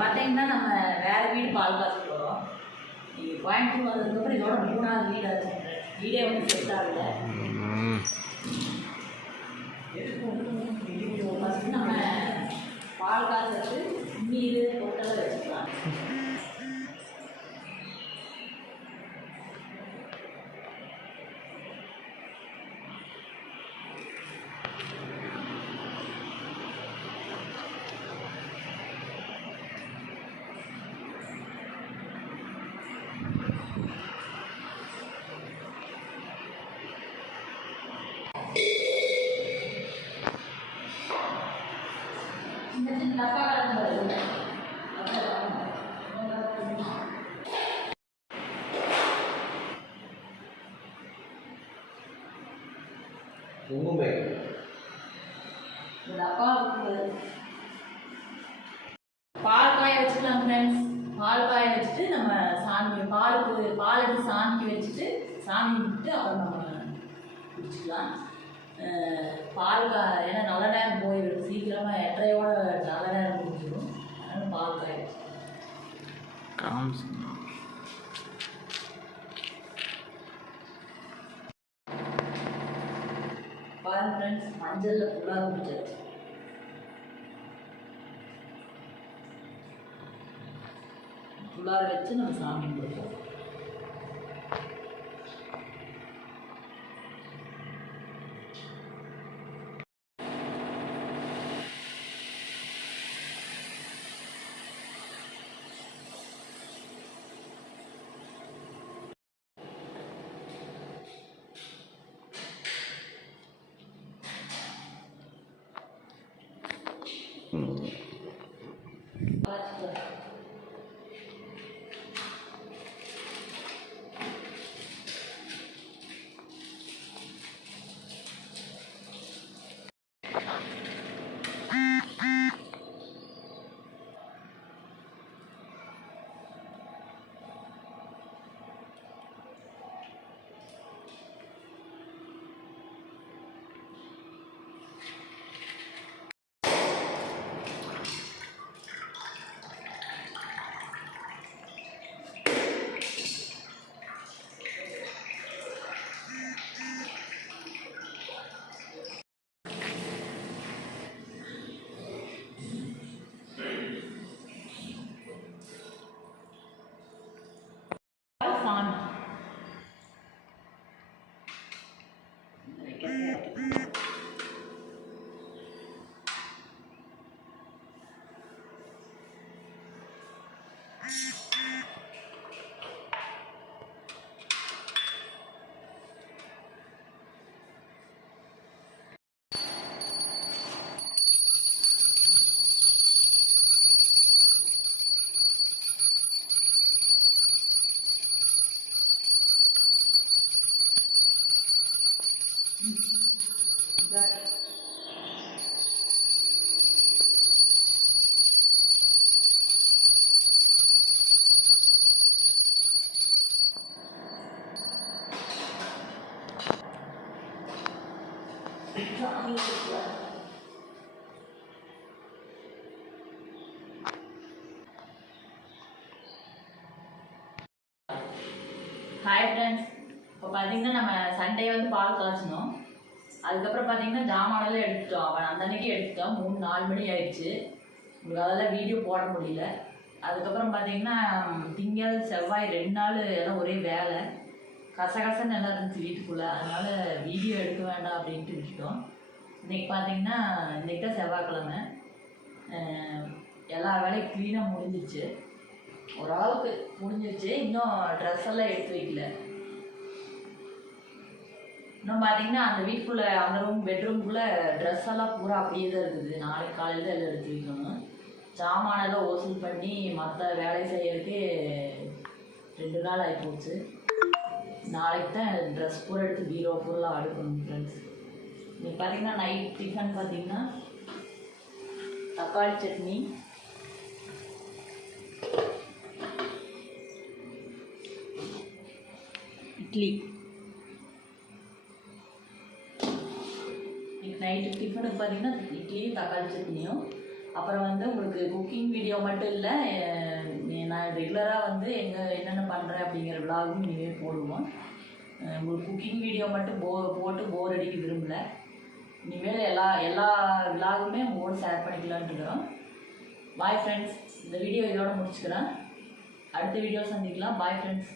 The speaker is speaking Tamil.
பார்த்தீங்கன்னா நம்ம வேறு வீடு பால் காசு போகிறோம். கோயம்புத்தூர் வந்ததுக்கப்புறம் இதோட 3வது வீடு ஆச்சு. வீடே வந்து செட் ஆகலை. ஃபஸ்ட்டு நம்ம பால் காசு வச்சு நீர் பொருட்களை வச்சுக்கலாம். பால் காய வச்சுக்கலாம் ஃப்ரெண்ட்ஸ். பால் காய வச்சுட்டு நம்ம சாமி பால் எடுத்து சாமிக்கு வச்சுட்டு சாமி விட்டு அப்புறம் நம்ம குடிச்சிக்கலாம். ஏன்னா நல்ல நேரம் போயிடும், சீக்கிரமாக 8:30யோட நல்ல நேரம் முடிஞ்சிடும். அதனால் பால் காய வச்சு பாருங்க ஃப்ரெண்ட்ஸ், மஞ்சளில் ஃபுல்லாக குடிச்சாச்சு. ஃபுல்லாக வச்சு நம்ம சாமி கொடுப்போம். ஹாய் ஃப்ரெண்ட்ஸ், இப்போ பார்த்தீங்கன்னா நம்ம சண்டே வந்து பால் காய்ச்சினோம். அதுக்கப்புறம் பார்த்தீங்கன்னா ஜாமானெல்லாம் எடுத்துட்டோம். அவன் அந்த அன்னைக்கு எடுத்துட்டோம். 3-4 மணி ஆயிடுச்சு. உங்களுக்கு அதெல்லாம் வீடியோ போட முடியல. அதுக்கப்புறம் பார்த்தீங்கன்னா திங்கள் செவ்வாய் 2 நாள் எல்லாம் ஒரே வேலை, கசகசன்னு எல்லாம் இருந்துச்சு வீட்டுக்குள்ளே. அதனால் வீடியோ எடுக்க வேண்டாம் அப்படின்ட்டு விட்டுட்டோம். இன்றைக்கி பார்த்தீங்கன்னா இன்றைக்கி தான் செவ்வாய்க்கிழமை. எல்லா வேலையும் க்ளீனாக முடிஞ்சிச்சு, ஓரளவுக்கு முடிஞ்சிருச்சு. இன்னும் ட்ரெஸ் எல்லாம் எடுத்து வைக்கல. இன்னும் பார்த்தீங்கன்னா அந்த வீட்டுக்குள்ளே அந்த பெட்ரூம்குள்ளே ட்ரெஸ் எல்லாம் பூரா அப்படியே தான் இருக்குது. நாளைக்கு காலையில் தான் எல்லாம் எடுத்து வைக்கணும். சாமானெல்லாம் வசூல் பண்ணி மற்ற வேலை செய்யறதுக்கு 2 நாள் ஆகிப்போச்சு. நாளைக்கு தான் ட்ரெஸ் பூரா எடுத்து பீரோ பூரா அடுக்கணும் ஃப்ரெண்ட்ஸ். இன்னைக்கு பார்த்தீங்கன்னா நைட் டிஃபன் பார்த்தீங்கன்னா தக்காளி சட்னி, இட்லி. நைட்டு டிஃபனுக்கு பார்த்தீங்கன்னா இட்லியும் தக்காளி சட்னியும், அப்புறம் வந்து உங்களுக்கு குக்கிங் வீடியோ மட்டும் இல்லை, நான் ரெகுலராக வந்து என்னென்ன பண்ணுறேன் அப்படிங்கிற விலாகும் இனிமேல் போடுவோம். உங்களுக்கு குக்கிங் வீடியோ மட்டும் போட்டு போர் அடிக்க விரும்பல. இனிமேல் எல்லா விலாகுமே உங்களோட ஷேர் பண்ணிக்கலான்ட்டு இருக்கிறோம். Bye friends. இந்த வீடியோ இதோட முடிச்சுக்கிறேன். அடுத்த வீடியோ சந்திக்கலாம். Bye friends.